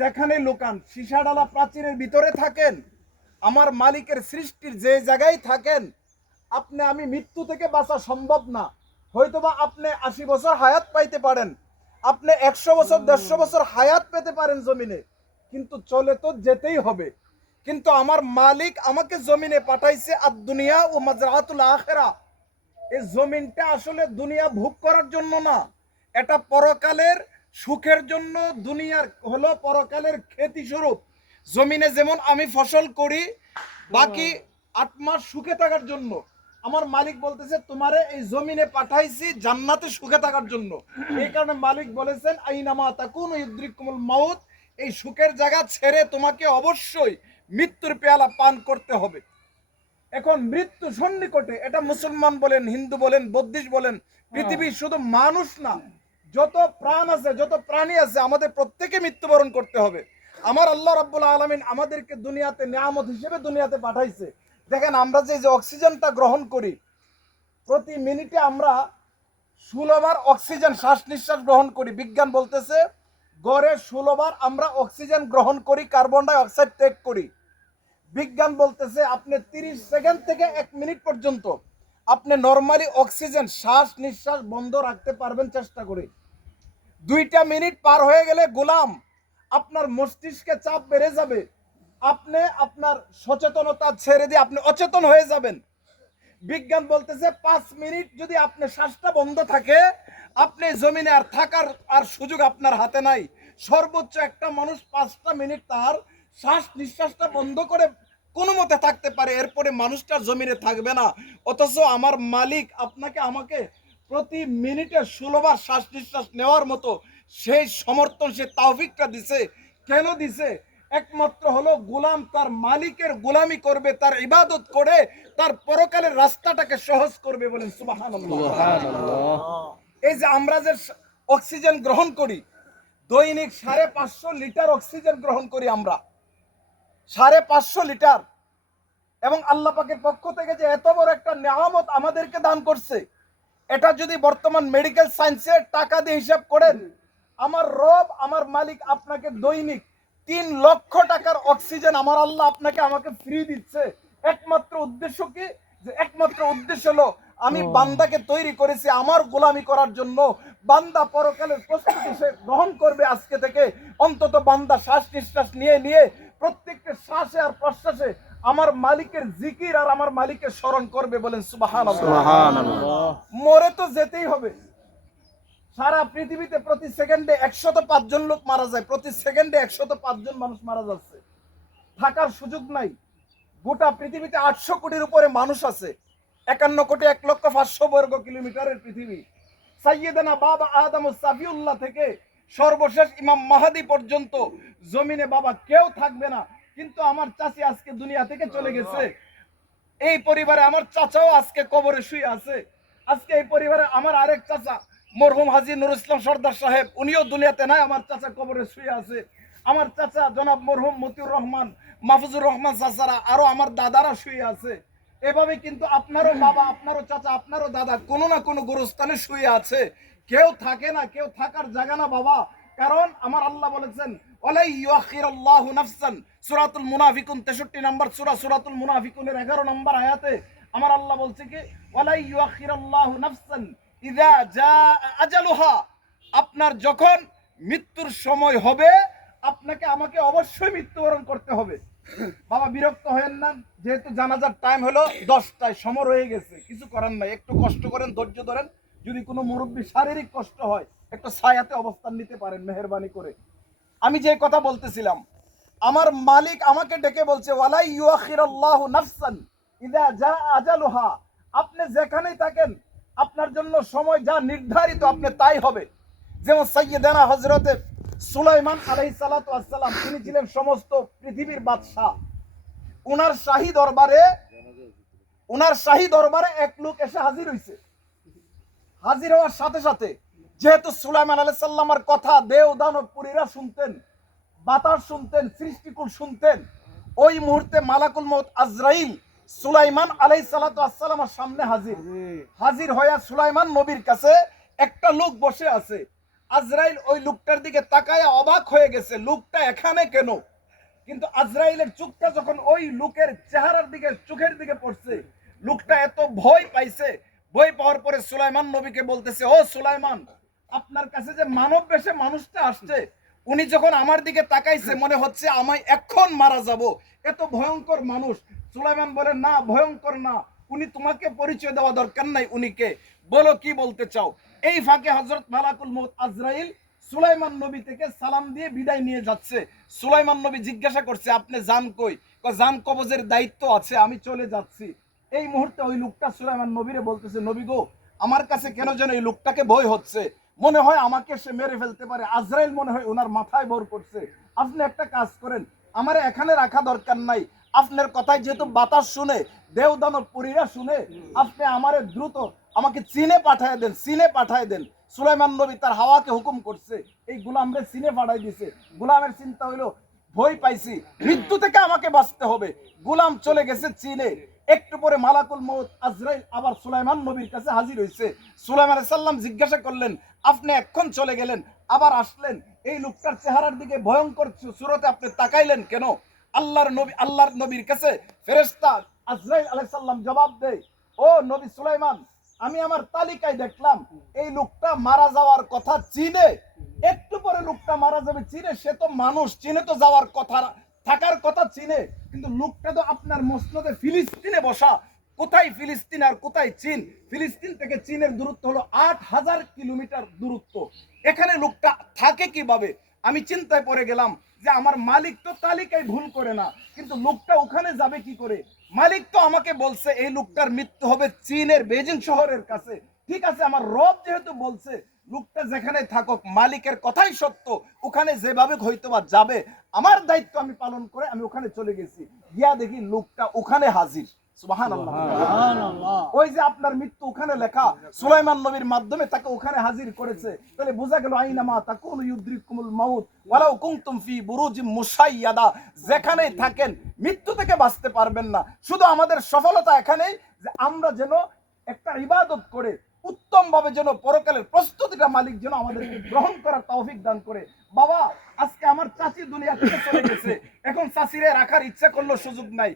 যেখানে লুকান, সীসাডালা প্রাচীরের ভিতরে থাকেন, আমার মালিকের সৃষ্টির যে জায়গায় থাকেন, আপনি আমি মৃত্যু থেকে বাঁচা সম্ভব না। হয়তোবা আপনি 80 বছর হায়াত পাইতে পারেন, আপনি 100 বছর 150 বছর হায়াত পেতে পারেন জমিনে, কিন্তু চলে তো যেতেই হবে। কিন্তু আমার মালিক আমাকে জমিনে পাঠাইছে আর দুনিয়া ও মাজরাতুল আখিরা। এই জমিনটা আসলে দুনিয়া ভোগ করার জন্য না, এটা পরকালের সুখের জন্য। দুনিয়ার হলো পরকালের খ্যাতি স্বরূপ। জমিনে যেমন আমি ফসল করি, বাকি 8 মাস সুখে থাকার জন্য। আমার মালিক বলতেছে তোমারে এই জমিনে পাঠাইছি জান্নাতে সুখে থাকার জন্য। এই কারণে মালিক বলেছেন আইনামা তাকুনু ইউদরিকুমুল মাউত, এই সুখের জায়গা ছেড়ে তোমাকে অবশ্যই মৃত্যুর পেয়ালা পান করতে হবে। এখন মৃত্যু সন্নিকটে, এটা মুসলমান বলেন, হিন্দু বলেন, বৌদ্ধিস্ট বলেন, পৃথিবীর শুধু মানুষ না, যত প্রাণ আছে, যত প্রাণী আছে, আমাদের প্রত্যেকে মৃত্যুবরণ করতে হবে। আমার আল্লাহ রাব্বুল আলামিন আমাদেরকে দুনিয়াতে নিয়ামত হিসেবে দুনিয়াতে পাঠাইছে। দেখেন আমরা যে অক্সিজেনটা গ্রহণ করি, প্রতি মিনিটে আমরা 16 বার অক্সিজেন শ্বাস নিঃশ্বাস গ্রহণ করি। বিজ্ঞান বলতেছে গড়ে 16 বার আমরা অক্সিজেন গ্রহণ করি, কার্বন ডাই অক্সাইড ত্যাগ করি। বিজ্ঞান বলতেছে আপনি 30 সেকেন্ড থেকে 1 মিনিট পর্যন্ত আপনি নরমালি অক্সিজেন শ্বাস নিঃশ্বাস বন্ধ রাখতে পারবেন চেষ্টা করে। 2টা মিনিট পার হয়ে গেলে গোলাম আপনার মস্তিষ্কে চাপ বেড়ে যাবে, আপনি আপনার সচেতনতা ছেড়ে দিয়ে আপনি অচেতন হয়ে যাবেন। বিজ্ঞান বলতেছে 5 মিনিট যদি আপনি শ্বাসটা বন্ধ থাকে, আপনি জমিনে আর থাকার আর সুযোগ আপনার হাতে নাই। সর্বোচ্চ একটা মানুষ 5টা মিনিট তার শ্বাস নিঃশ্বাসটা বন্ধ করে কোনো মতে থাকতে পারে, এরপরে মানুষটা জমিনে থাকবে না। অথচ আমার মালিক আপনাকে আমাকে প্রতি মিনিটে 16 বার শ্বাস নিঃশ্বাস নেওয়ার মতো সেই সমর্থন, সে তাওফিকটা দিছে। কেন দিছে? একমাত্র হলো গোলাম তার মালিকের গোলামি করবে, তার ইবাদত করে তার পরকালের রাস্তাটাকে সহজ করবে। বলেন সুবহানাল্লাহ। এই যে আমরা যে অক্সিজেন গ্রহণ করি, দৈনিক 550 লিটার অক্সিজেন গ্রহণ করি আমরা, 550 লিটার। এবং আল্লাহ পাকের পক্ষ থেকে যে এত বড় একটা নিয়ামত আমাদেরকে দান করছে, এটা যদি বর্তমান মেডিকেল সায়েন্সের টাকা দিয়ে হিসাব করেন, আমার রব আমার মালিক আপনাকে দৈনিক 3 লক্ষ টাকার অক্সিজেন আমার আল্লাহ আপনাকে আমাকে ফ্রি দিচ্ছে। একমাত্র উদ্দেশ্য কি? যে একমাত্র উদ্দেশ্য হলো আমি বান্দাকে তৈরি করেছি আমার গোলামি করার জন্য। বান্দা পরকালের প্রস্তুতি সে গ্রহণ করবে আজকে থেকে। অন্তত বান্দা শ্বাস নিঃশ্বাস নিয়ে নিয়ে প্রত্যেকটা শ্বাসে আর প্রশ্বাসে আমার মালিকের জিকির আর আমার মালিকের স্মরণ করবে। বলেন সুবহানাল্লাহ। মরে তো যেতেই হবে। সারা পৃথিবীতে প্রতি সেকেন্ডে 105 জন লোক মারা যায়, প্রতি সেকেন্ডে 105 জন মানুষ মারা যাচ্ছে। থাকার সুযোগ নাই। গোটা পৃথিবীতে 800 কোটির উপরে মানুষ আছে, 51 কোটি 1,05,00,000 বর্গ কিলোমিটারের পৃথিবী। সাইয়েদানা বাবা আদম সাফিউল্লাহ থেকে সর্বশেষ ইমাম মাহাদি পর্যন্ত জমিনে বাবা কেউ থাকবে না। কিন্তু আমার চাচি আজকে দুনিয়া থেকে চলে গেছে। এই পরিবারে আমার চাচাও আজকে কবরে শুয়ে আছে। আজকে এই পরিবারে আমার আরেক চাচা মরহুম হাজী নুরুল ইসলাম সর্দার সাহেব, উনিও দুনিয়াতে নাই, আমার চাচা কবরে শুয়ে আছে। আমার চাচা জনাব মরহুম মতিউর রহমান, মাহফুজুর রহমান চাচারা, আরো আমার দাদারা শুয়ে আছে। এভাবে কিন্তু আপনারও বাবা, আপনারও চাচা, আপনারও দাদা কোনো না কোনো গোরস্থানে শুয়ে আছে। কেউ থাকে না, কেউ থাকার জায়গা না বাবা। কারণ আমার আল্লাহ বলেছেন ওয়ালাই ইউআখিরুল্লাহু নাফসান, সূরাতুল মুনাফিকুন 63 নম্বর সূরা, সূরাতুল মুনাফিকুনের 11 নম্বর আয়াতে আমার আল্লাহ বলছে কি ওয়ালাই ইউআখিরুল্লাহু নাফসান ইযা জাআ আজালুহা, আপনার যখন মৃত্যুর সময় হবে আপনাকে আমাকে অবশ্যই মৃত্যুবরণ করতে হবে। বাবা বিরক্ত হয়েন না, যেহেতু জানাজার টাইম হলো 10টায়, সময় রয়ে গেছে, কিছু করার নাই। একটু কষ্ট করেন, ধৈর্য ধরেন। যদি কোনো মুরব্বী শারীরিক কষ্ট হয় একটু ছায়াতে অবস্থান নিতে পারেন মেহেরবানি করে। আমি যে কথা বলতেছিলাম, আমার মালিক আমাকে ডেকে বলছে ওয়ালাই ইউআখিরুল্লাহু নাফসান ইযা জাআ আজালুহা, আপনি যেখানেই থাকেন আপনার জন্য সময় যা নির্ধারিত আপনি তাই হবে। যেমন সাইয়েদানা হযরতে সুলাইমান আলাইহিস সালাতু ওয়াস সালাম, তিনি ছিলেন সমস্ত পৃথিবীর বাদশা। উনার শাহী দরবারে এক লোক এসে হাজির হইছে। হাজির হওয়ার সাথে সাথে যেহেতু সুলাইমান আলাইহিস সালামের কথা দেও দানব পুরীরা শুনতেন, বাতাস শুনতেন, সৃষ্টিকুল শুনতেন, ওই মুহূর্তে মালাকুল মউত আজরাইল সুলাইমান আলাইহিস সালাতু ওয়াস সালামের সামনে হাজির হয়ে সুলাইমান নবীর কাছে একটা লোক বসে আছে। আজরাইল ওই লোকটার দিকে তাকায় অবাক হয়ে গেছে, লোকটা এখানে কেন? কিন্তু আজরাইলের চোখটা যখন ওই লোকের চেহারার দিকে, চোখের দিকে পড়ছে, লোকটা এত ভয় পাইছে। ভয় পাওয়ার পরে সুলাইমান নবীকে বলতেছে, ও সুলাইমান, আপনার কাছে যে মানব বেশে মানুষটা আসছে, উনি যখন আমার দিকে তাকাইছে মনে হচ্ছে আমায় এখন মারা যাব, এত ভয়ঙ্কর মানুষ। সুলাইমান বলে, না ভয়ঙ্কর না, উনি তোমাকে পরিচয় দেওয়া দরকার নাই, উনিকে বলো কি বলতে চাও। এই ফাঁকে হযরত মালাকুল মউত আজরাইল সুলাইমান নবী থেকে সালাম দিয়ে বিদায় নিয়ে যাচ্ছে। সুলাইমান নবী জিজ্ঞাসা করছে, আপনি যান কই? জান কবজের দায়িত্ব আছে, আমি চলে যাচ্ছি। এই মুহূর্তে ওই লোকটা সুলাইমান নবীরে বলতেছে, নবী গো, আমার কাছে কেন যেন এই লোকটাকে ভয় হচ্ছে, মনে হয় আমাকে সে মেরে ফেলতে পারে। আজরাইল মনে হয় ওনার মাথায় ভর করছে। আপনি একটা কাজ করেন, আমারে এখানে রাখা দরকার নাই, আপনার কথায় যেহেতু বাতাস শুনে, দেওদানব পরীরা শুনে, আপনি আমারে দ্রুত আমাকে চীনে পাঠায় দেন, চীনে পাঠায় দেন। সুলাইমান নবী তার হাওয়াকে হুকুম করছে, এই গোলামরে চীনে পাঠাই দিছে। গোলামের চিন্তা হইলো, ভয় পাইছি, মৃত্যু থেকে আমাকে বাঁচতে হবে। গোলাম চলে গেছে চীনে। একটু পরে মালাকুল মউত আজরাইল আবার সুলাইমান নবীর কাছে হাজির হয়েছে। সুলাইমান আলাইহিস সালাম জিজ্ঞাসা করলেন, আপনি এখন চলে গেলেন, আবার আসলেন, এই লোকটার চেহারার দিকে ভয়ঙ্কর সুরতে আপনি তাকাইলেন কেন? আল্লাহর নবীর কাছে ফেরেশতা আজরাইল আলাইহিস সালাম জবাব দেয়, ও নবী সুলাইমান, আমি আমার তালিকায় দেখলাম এই লোকটা মারা যাওয়ার কথা চীনে। একটু পরে লোকটা মারা যাবে চীনে, সে তো মানুষ, চীনে তো যাওয়ার কথা, থাকার কথা চীনে, কিন্তু লোকটা তো আপনার মসনদে ফিলিস্তিনে বসা। কোথায় ফিলিস্তিন আর কোথায় চীন? ফিলিস্তিন থেকে চীনের দূরত্ব হলো ৮,০০০ কিলোমিটার দূরত্ব। এখানে লোকটা থাকে কিভাবে? আমি চিন্তায় পড়ে গেলাম যে আমার মালিক তো তালিকায় ভুল করে না, কিন্তু লোকটা ওখানে যাবে কি করে? মালিক তো আমাকে বলছে এই লোকটার মৃত্যু হবে চীনের বেজিং শহরের কাছে। ঠিক আছে, আমার রব যেহেতু বলছে লোকটা যেখানে থাকুক, মালিকের কথাই সত্য, ওখানে যেভাবে হয়তোবা যাবে, আমার দায়িত্ব আমি পালন করে আমি ওখানে চলে গেছি। গিয়া দেখি লোকটা ওখানে হাজির। সুবহানাল্লাহ। ওই যে আপনার মৃত্যু ওখানে লেখা, সুলাইমান নবীর মাধ্যমে তাকে ওখানে হাজির করেছে। তাহলে বোঝা গেল, আইনামা তাকুনু ইউদরিকুমুল মাউত ওয়ালাউ কুনতুম ফি বুরুজিম মুশাইয়াদা, যেখানেই থাকেন মৃত্যু থেকে বাঁচতে পারবেন না। শুধু আমাদের সফলতা এখানেই যে আমরা যেন একটা ইবাদত করে উত্তম ভাবে যেন পরকালের প্রস্তুতিটা মালিক যেন আমাদেরকে গ্রহণ করার তৌফিক দান করে। বাবা, আজকে আমার চাচি দুনিয়া থেকে চলে গেছে, এখন চাচিরে রাখার ইচ্ছা করলো সুযোগ নাই।